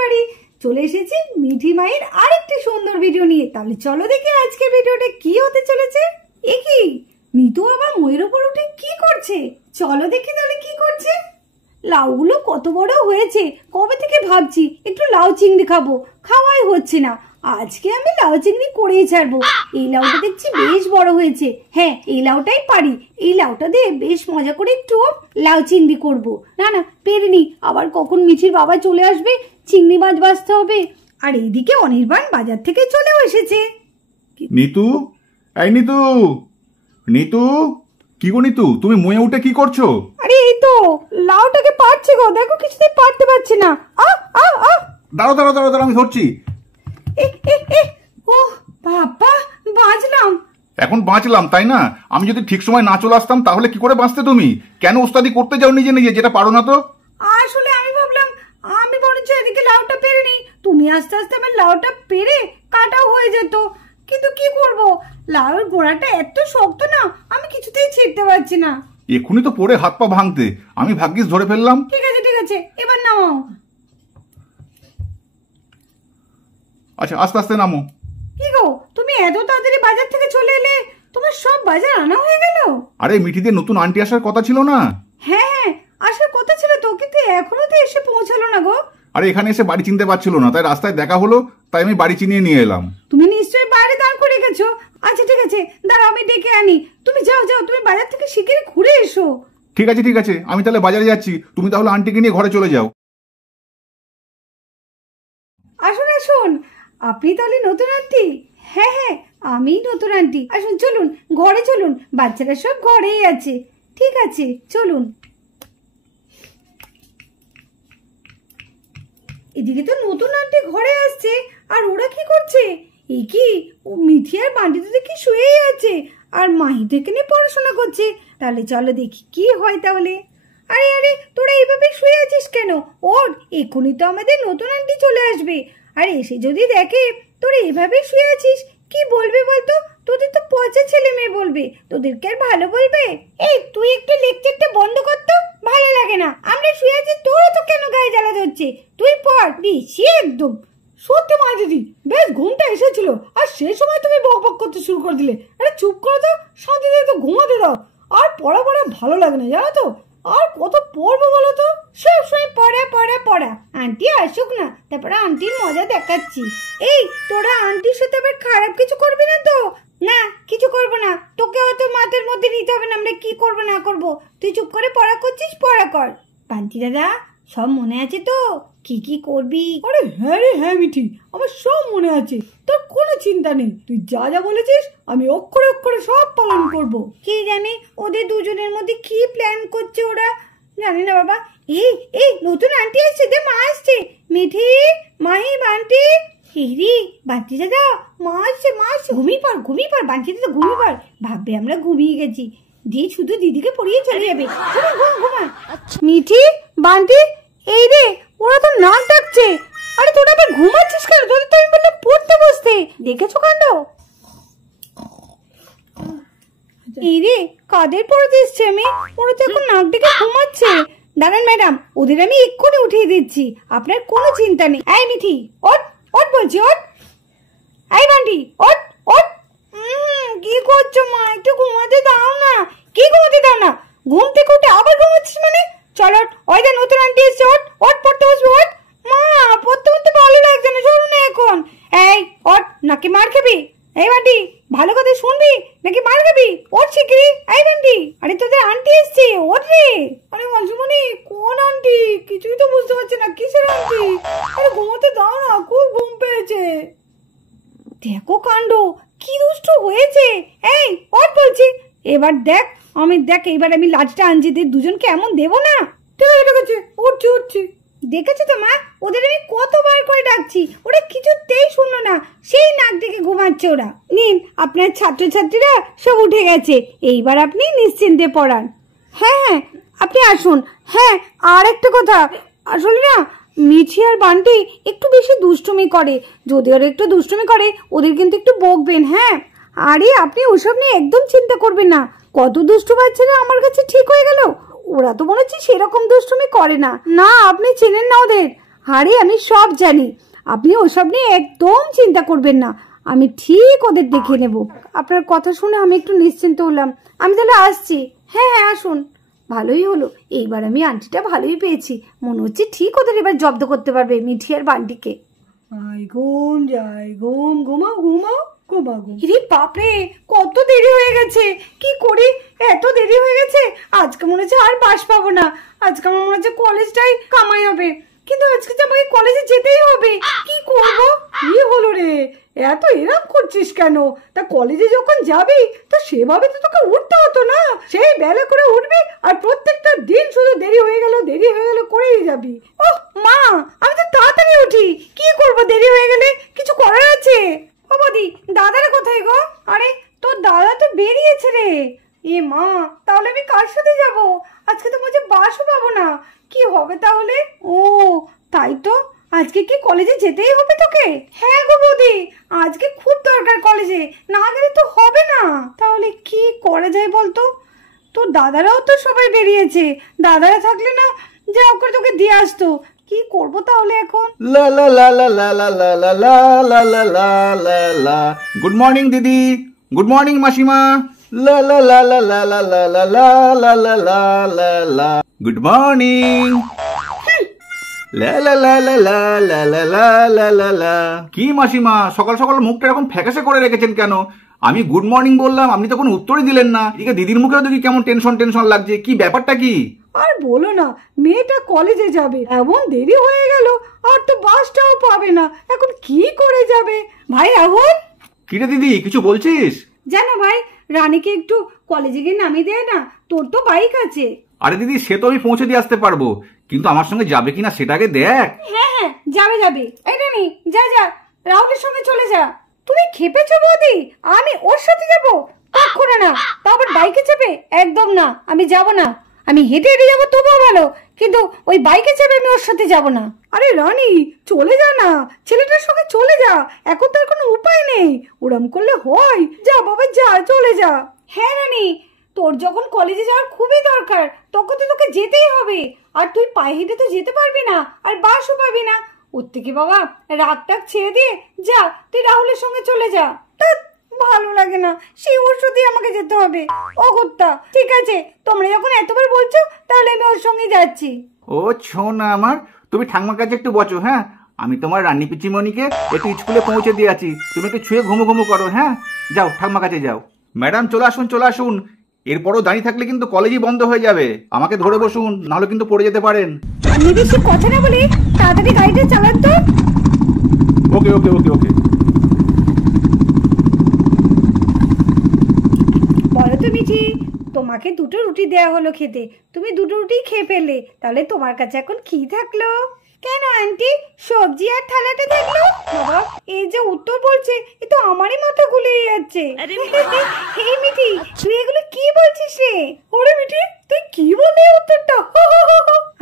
বাড়ি চলে এসেছি মিঠি মায়ের আরেকটি সুন্দর ভিডিও নিয়ে। তাহলে চলো দেখি আজকের ভিডিওটা কি হতে চলেছে। এ কি নিতু আবার ময়ের উপর উঠে কি করছে? চলো দেখি তাহলে কি করছে। লাউগুলো কত বড় হয়েছে, কবে থেকে ভাবছি একটু লাউ চিংড়ি খাবো, খাওয়াই হচ্ছে না। আজকে আমি লাউ চিংড়ি করেই ছাড়বো। এই লাউটা দেখছি বেশ বড় হয়েছে। হ্যাঁ, এই লাউটাই পারি। এই লাউটা দিয়ে বেশ মজা করে একটু লাউ চিংড়ি করবো। না না, পেরিনি, আবার কখন মিঠির বাবা চলে আসবে, চিংড়ি মাছ বাছতে হবে। আর এইদিকে অনির্বাণ বাজার থেকে চলেও এসেছে। নিতু, এই নিতু, নিতু, কি গো নিতু, তুমি ময়ে উঠে কি করছো? আরে এই তো লাউটাকে পারছি গো, দেখো কিছুতেই পারতে পারছি না। দাঁড়াও দাঁড়াও দাঁড়াও দাঁড়াও, আমি ধরছি। ও বাবা, বাঁচলাম। এখন বাঁচলাম তাই না? আমি যদি ঠিক সময় না চলে আসতাম তাহলে কি করে বাঁচতে তুমি? কেন ওস্তাদি করতে যাও নিজে নিজে, যেটা পারো না তো? আসলে আমি ভাবলাম আমি বরঞ্চ এদিকে লাউটা পেরে নিই, তুমি আস্তে আস্তে আমার লাউটা পেরে কাটাও হয়ে যেত। কিন্তু কি করব, লাউর গোড়াটা এত শক্ত না, আমি কিছুতেই ছিঁড়তে পারছি না। এক্ষুনি তো পড়ে হাত পা ভাঙতে, আমি ভাগ্যিস ধরে ফেললাম। ঠিক আছে ঠিক আছে, এবার নামাও। আচ্ছা, আস্তে আস্তে নামো। কি গো, তুমি এত তাড়াতাড়ি বাজার থেকে চলে এলে? তোমার সব বাজার আনা হয়ে গেল? আরে মিঠিদের নতুন আন্টি আসার কথা ছিল না? হ্যাঁ হ্যাঁ, আসার কথা ছিল তো, কিন্তু এখনো তো এসে পৌঁছালো না গো। আরে এখানে এসে বাড়ি চিনতে পারছিল না, তাই রাস্তায় দেখা হলো, তাই আমি বাড়ি চিনিয়ে নিয়ে এলাম। তুমি নিশ্চয়ই বাইরে দাঁড় করে গেছো। আচ্ছা ঠিক আছে, দাঁড়াও আমি ডেকে আনি। তুমি যাও যাও, তুমি বাজার থেকে শিগগিরই ঘুরে এসো। ঠিক আছে ঠিক আছে, আমি তাহলে বাজারে যাচ্ছি, তুমি তাহলে আন্টিকে নিয়ে ঘরে চলে যাও। আসুন আসুন, আপনি তাহলে নতুন আন্টি? হ্যাঁ হ্যাঁ, আমি নতুন আন্টি। আসুন চলুন ঘরে চলুন, বাচ্চারা সব ঘরেই আছে। ঠিক আছে চলুন। এদিকে তো নতুন আন্টি ঘরে আসছে, আর ওরা কি করছে? এই কি, ও মিঠি আর বান্টি তো দেখি শুয়েই আছে, আর মাহি তো এখানে পড়াশোনা করছে। তাহলে চলো দেখি কি হয় তাহলে। আরে আরে, তোরা এইভাবে শুয়ে আছিস কেন? ওর এক্ষুনি তো আমাদের নতুন আন্টি চলে আসবে, আর এসে যদি দেখে তোরা এভাবে শুয়ে আছিস, কি বলবে বলতো? তোদের তো পচা ছেলে মেয়ে বলবে, তোদেরকে আর ভালো বলবে? এই তুই একটু লেকচারটা বন্ধ কর তো, ভালো লাগে না। আমরা শুয়ে আছি, তোরও তো কেন গায়ে জ্বালা ধরছে? তুই পড় দিছি একদম। সত্যি মা দিদি, বেশ ঘুমটা এসেছিল, আর সেই সময় তুমি বক বক করতে শুরু করে দিলে। আরে চুপ করো তো, শান্তিতে তো ঘুমাতে দাও। আর পড়া ভালো লাগে না জানো তো। আর কত পড়বো বলো তো? সবসময় পড়া পড়া পড়া। আন্টি আসুক না, তারপরে আন্টির মজা দেখাচ্ছি। এই তোরা আন্টির সাথে আবার খারাপ কিছু করবি না তো? না, কিছু করবো না। তোকে অত মাথার মধ্যে নিতে হবে না আমরা কি করবো না করবো। তুই চুপ করে পড়া করছিস, পড়া কর। বান্টি দাদা, সব মনে আছে তো কি কি করবি? আরে হ্যাঁ রে হ্যাঁ মিঠি, আমার সব মনে আছে, তোর কোনো চিন্তা নেই। তুই যা যা বলেছিস আমি অক্ষরে অক্ষরে সব পালন করব। কে জানে ওদের দুজনের মধ্যে কি প্ল্যান করছে ওরা, জানি না বাবা। এই এই নতুন আন্টি আসছে, দে মা আসছে। মিঠি, মাহি, বান্টি। হেরি বান্টি দাদা, মা আসছে মা আসছে। ঘুমিয়ে পড় বান্টি দাদা, ঘুমিয়ে পড়। ভাববে আমরা ঘুমিয়ে গেছি, দিয়ে শুধু দিদিকে পড়িয়ে চলে যাবে। ঘুমা। মিঠি, বান্টি, এই রে ওরা তো নাক ডাকছে। আরে তোরা আবার ঘুমাচ্ছিস কেন? তোদের তো আমি বললাম পড়তে বসতে, দেখেছো কাণ্ড? এই রে কাদের পড়তে এসছে আমি? ওরা তো এখন নাক ডেকে ঘুমাচ্ছে। দাঁড়ান ম্যাডাম, ওদের আমি এক্ষুনি উঠিয়ে দিচ্ছি, আপনার কোনো চিন্তা নেই। এই মিঠি ওঠ ওঠ বলছি, ওঠ। এই বান্টি ওঠ ওঠ। কি করছো মা? একটু ঘুমাতে দাও না। কি ঘুমাতে দাও না? ঘুম থেকে উঠে আবার ঘুমাচ্ছিস মানে? চলো ওই যে নতুন আন্টি এসছে, ওঠ ওঠ পড়তে বসবি, ওঠ। মা পড়তে পড়তে ভালো লাগছে না, শোনো না এখন। এই ওঠ, নাকি মার খাবি? এই বান্টি ভালো কথা শুনবি নাকি মার খাবি? ওঠ শিগগিরি। এই বান্টি, আরে তোদের আন্টি এসছে, ওঠ রে। আরে মাসুমণি, কোন আন্টি? কিছুই তো বুঝতে পারছি না, কিসের আন্টি? আরে ঘুমোতে দাও না, খুব ঘুম পেয়েছে। দেখো কাণ্ড, কি দুষ্ট হয়েছে। এই ওঠ বলছি। এবার দেখ এবার আমি লাজটা আঞ্জিদের দুজনকে এমন দেবো না। ঠিক আছে উঠছি। দেখেছো তো মা, ওদের আমি কতবার করে ডাকছি, ওরা কিছুতেই শুনলো না, সেই নাক ডেকে ঘুমাচ্ছে ওরা। নিন, আপনার ছাত্রছাত্রীরা সব উঠে গেছে, এইবার আপনি নিশ্চিন্তে পড়ান। হ্যাঁ হ্যাঁ, আপনি আসুন। হ্যাঁ, আর একটা কথা, আসলে না মিঠি আর বান্টি একটু বেশি দুষ্টুমি করে। যদি ওরা একটু দুষ্টুমি করে, ওদের কিন্তু একটু বকবেন। হ্যাঁ, আরে আপনি ওসব নিয়ে একদম চিন্তা করবেন না। কত দুষ্টু বাচ্চারা আমার কাছে ঠিক হয়ে গেল। ওরা তো মনে হচ্ছে সেরকম দুষ্টুমি করে না। না, আপনি চেনেন না ওদের। আরে আমি সব জানি, আপনি ওসব নিয়ে একদম চিন্তা করবেন না, আমি ঠিক ওদের দেখে নেব। আপনার কথা শুনে আমি একটু নিশ্চিন্ত হলাম। আমি তাহলে আসছি। হ্যাঁ হ্যাঁ আসুন। ভালোই হলো, এইবার আমি আন্টিটা ভালোই পেয়েছি। মনে হচ্ছে ঠিক ওদের এবার জব্দ করতে পারবে মিঠি আর বান্টিকে। আই ঘুম যাই ঘুম, ঘুমাও ঘুমাও ঘুমাও। ইরে বাপরে, কত দেরি হয়ে গেছে, কি করি, এত দেরি হয়ে গেছে। আজকে মনে হচ্ছে আর বাস পাবো না, আজকে আমার মনে হচ্ছে কলেজটাই কামাই হবে। কিন্তু আজকে যে আমাকে কলেজে যেতেই হবে, কি করব? কি হলো রে, এত এরম করছিস কেন? তা কলেজে যখন যাবি তো সেভাবে তো তোকে উঠতে হতো না, সেই বেলা করে উঠবি আর প্রত্যেকটা দিন শুধু দেরি হয়ে গেল করেই যাবি। ওহ মা, আমি তো তাড়াতাড়ি উঠি, কি করব দেরি হয়ে গেলে? কিছু করার আছে? ও বৌদি, দাদারা কোথায় গো? আরে তোর দাদা তো বেরিয়েছে রে। এ মা, তাহলে আমি কার সাথে যাব? আজকে তো মনে বাসও পাবো না, কি হবে তাহলে? ও তাই তো, আজকে কি কলেজে যেতেই হবে তোকে? হ্যাঁ গো বৌদি, আজকে খুব দরকার কলেজে, না গেলে তো হবে না। তাহলে কি করা যায় বলতো? তোর দাদারাও তো সবাই বেরিয়েছে, দাদারা থাকলে না যা করে তোকে দিয়ে আসতো। কি করব তাহলে এখন? লা লা লা লা লা লা লা লা লা লা লা লা লা লা। গুড মর্নিং দিদি, গুড মর্নিং মাসিমা। লা লা লা লা লা লা লা লা লা লা লা লা লা লা। Good morning. লা লা লা লা লা লা লা লা লা লা লা। কি মাসিমা, সকাল সকাল মুখটা এরকম ফ্যাকাশে করে রেখেছেন কেন? আমি গুড মর্নিং বললাম, আপনি তো কোনো উত্তরই দিলেন না। এদিকে দিদির মুখেও দেখি কেমন টেনশন টেনশন লাগছে, কি ব্যাপারটা কি? আর বলো না, মেয়েটা কলেজে যাবে, এমন দেরি হয়ে গেল, আর তো বাসটাও পাবে না, এখন কি করে যাবে? ভাই রাহুল। কিরে দিদি, কিছু বলছিস? জানো ভাই, রানীকে একটু কলেজে গিয়ে নামিয়ে দেয় না, তোর তো বাইক আছে। আরে দিদি, সে তো আমি পৌঁছে দিয়ে আসতে পারবো, কিন্তু আমার সঙ্গে যাবে কিনা সেটাকে দেখ। হ্যাঁ হ্যাঁ, যাবে যাবে। এই রানী, যা যা, রাহুলের সঙ্গে চলে যা। তুমি খেপেছো বৌদি? আমি ওর সাথে যাবো? কখনো না। তারপর বাইকে চেপে? একদম না, আমি যাব না। আমি হেঁটে হেঁটে যাবো তবুও ভালো, কিন্তু ওই বাইকে চেপে আমি ওর সাথে যাব না। আরে রানী, চলে যা না, ছেলেটার সঙ্গে চলে যা, এখন তার কোনো উপায় নেই, ওরম করলে হয়? যা বাবা যা, চলে যা। হ্যাঁ রানী, তোর যখন কলেজে যাওয়ার খুবই দরকার, তখন তো তোকে যেতেই হবে, আর তুই পায়ে হেঁটে তো যেতে পারবি না, আর বাসও পাবি না। ওর থেকে বাবা রাগ টাগ ছেড়ে দিয়ে যা, তুই রাহুলের সঙ্গে চলে যা। ভালো লাগে না, সেই ওর সাথেই আমাকে যেতে হবে। অগত্যা, ঠিক আছে, তোমরা যখন এতবার বলছো তাহলে আমি ওর সঙ্গে যাচ্ছি। ও ছোনা আমার, তুমি ঠাকুমার কাছে একটু বসো। হ্যাঁ, আমি তোমার রানী পিচিমণিকে একটু স্কুলে পৌঁছে দিয়ে আছি, তুমি একটু ছুঁয়ে ঘুমো ঘুমো করো। হ্যাঁ যাও, ঠাকুমার কাছে যাও। ম্যাডাম চলে আসুন চলে আসুন, এরপরও দাঁড়িয়ে থাকলে কিন্তু কলেজই বন্ধ হয়ে যাবে। আমাকে ধরে বসুন, নাহলে কিন্তু পড়ে যেতে পারেন। আমি বেশি কথা না বলি, তাড়াতাড়ি গাড়িটা চালান তো। ওকে ওকে ওকে ওকে। বলো তো মিঠি, তোমাকে দুটো রুটি দেয়া হলো খেতে, তুমি দুটো রুটি খেয়ে ফেললে, তাহলে তোমার কাছে এখন কি থাকলো? কেন আন্টি, সবজি আর থালাটা থাকলো? বাবা, এই যে উত্তর বলছে, এ তো আমারই মাথা গুলিয়ে যাচ্ছে। এই মিঠি, তুই এগুলো কি বলছিস রে? ওরে মিঠি, তুই কি বললি উত্তরটা?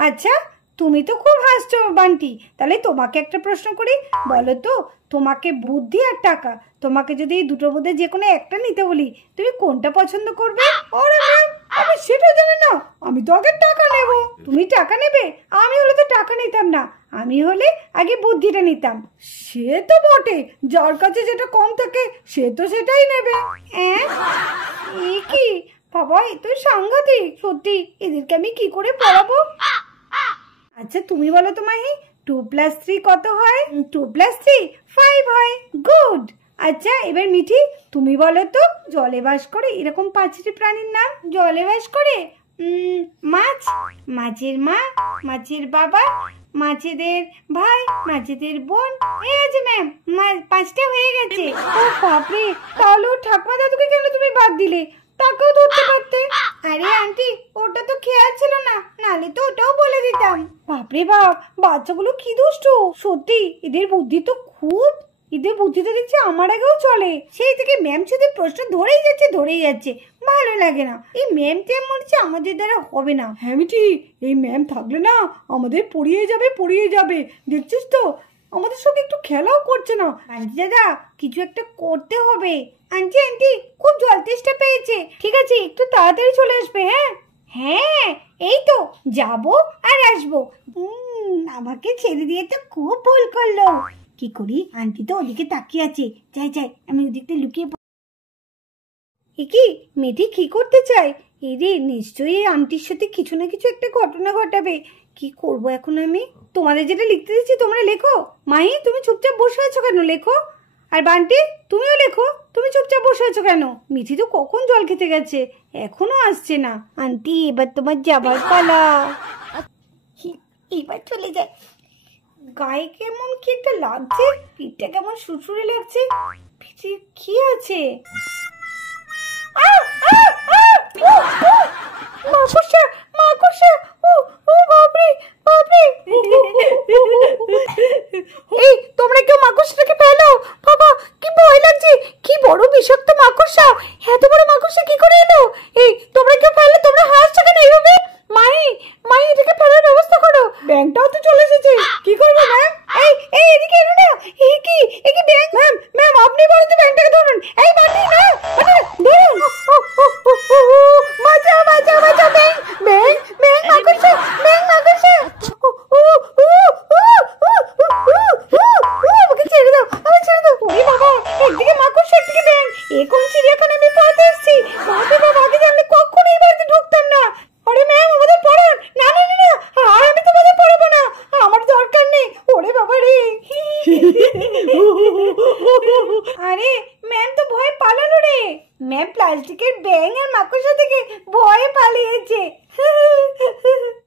আচ্ছা, তুমি তো খুব হাসছো বান্টি, তাহলে তোমাকে একটা প্রশ্ন করি, বলো তো, তোমাকে বুদ্ধি আর টাকা, তোমাকে যদি এই দুটোর মধ্যে যে কোনো একটা নিতে বলি, তুমি কোনটা পছন্দ করবে? আরে ম্যাম, আমি সেটা জানি না, আমি তো আগে টাকা নেব। তুমি টাকা নেবে? আমি হলে তো টাকা নিতাম না, আমি হলে আগে বুদ্ধিটা নিতাম। সে তো বটে, যার কাছে যেটা কম থাকে সে তো সেটাই নেবে। এ কি বাবা, এ তো সাংঘাতিক, সত্যি এদেরকে আমি কি করে পড়াবো? আচ্ছা তুমি বলো তো মাহি, 2+3 কত হয়? 2+3 5 হয়। গুড। আচ্ছা এবার মিঠি, তুমি বলো তো, জলে বাস করে এরকম 5টি প্রাণীর নাম। জলে বাস করে মাছ, মাছের মা, মাছের বাবা, মাছেদের ভাই, মাছেদের বোন। এই আছে ম্যাম, 5টা হয়ে গেছে। ও বাপরে, তাহলে ও ঠাকুমা দাদুকে কেন তুমি বাদ দিলে? তাকেও ধরতে পারতে। আরে আন্টি, ওটা তো খেয়াল ছিল না, নালে তো ওটাও বলে দিতাম। বাপরে বাপ, বাচ্চাগুলো কি দুষ্টু, সত্যি এদের বুদ্ধি তো খুব, এদের বুদ্ধিতে দেখছি আমার আগেও চলে। সেই থেকে ম্যাম শুধু প্রশ্ন ধরেই যাচ্ছে, ভালো লাগে না। এই ম্যাম ট্যাম মনে হচ্ছে আমাদের দ্বারা হবে না। হ্যাঁ মিঠি, এই ম্যাম থাকলে না আমাদের পড়িয়ে যাবে, দেখছিস তো, আমাদের সঙ্গে একটু খেলাও করছে না। আন্টি দাদা, কিছু একটা করতে হবে। আন্টি খুব জল তেষ্টা পেয়েছে। ঠিক আছে, একটু তাড়াতাড়ি চলে আসবে। হ্যাঁ হ্যাঁ, এই তো যাবো আর আসবো। আমাকে ছেড়ে দিয়ে তো খুব ভুল করলো। কি করি, আন্টি তো ওদিকে তাকিয়ে আছে। যাই যাই, আমি ওদিকটা লুকিয়ে। কি মেয়েটি কি করতে চায়? এরে নিশ্চয়ই এই আন্টির সাথে কিছু না কিছু একটা ঘটনা ঘটাবে। কি করব এখন আমি? তোমাদের যেটা লিখতে দিচ্ছি তোমরা লেখো। মাহি, তুমি চুপচাপ বসে আছো কেন? লেখো। আর বান্টি, তুমিও লেখো। তুমি চুপচাপ বসে আছো কেন? মিঠি তো কখন জল খেতে গেছে, এখনো আসছে না। আন্টি, এবার তোমার যাবার পালা। এবার চলে যায়। গায়ে কেমন কি একটা লাগছে, পিঠটা কেমন সুরসুরে লাগছে। পিঠে কি আছে? মাকড়সা, মাকড়সা! ও বাপরে, বাপরে! এই তোমরা কেউ মাকড়সাটাকে ফেলো। বাবা, কি ভয় লাগছে! কি বড় বিষাক্ত মাকড়সা! এত বড় মাকড়সা কি করে এলো? এই তোমরা কেউ ফেলো। তোমরা হাসছো কেন এইভাবে? মাহি, মাহি, এটাকে ফেলার ব্যবস্থা করো। ব্যাংকটাও তো চলে এসেছে, কি করবো ম্যাম? এই এই এদিকে এনো না। এই কি ব্যাংক? ম্যাম, ম্যাম, আপনি বরং ব্যাংকটাকে ধরুন। এই বান্টি, না ধরুন। বাঁচাও, বাঁচাও, বাঁচাও! ব্যাংক, ব্যাংক, ব্যাংক মাকড়সা, ব্যাংক মাকড়সা! আমাকে ছেড়ে দাও, আমাকে ছেড়ে দাও। ওরে বাবা, একদিকে মাকড়সা, একদিকে ব্যাংক। এখন চিড়িয়াখানায় আমি পড়াতে এসেছি। বাপরে বাবা, আগে জানলে কখনো এই বাড়িতে ঢুকতাম না। আরে ম্যাম, আমাদের পড়ান। না না না না, আর আমি তোমাদের পড়াবো না, আমার দরকার নেই। ওরে বাবা রে! আরে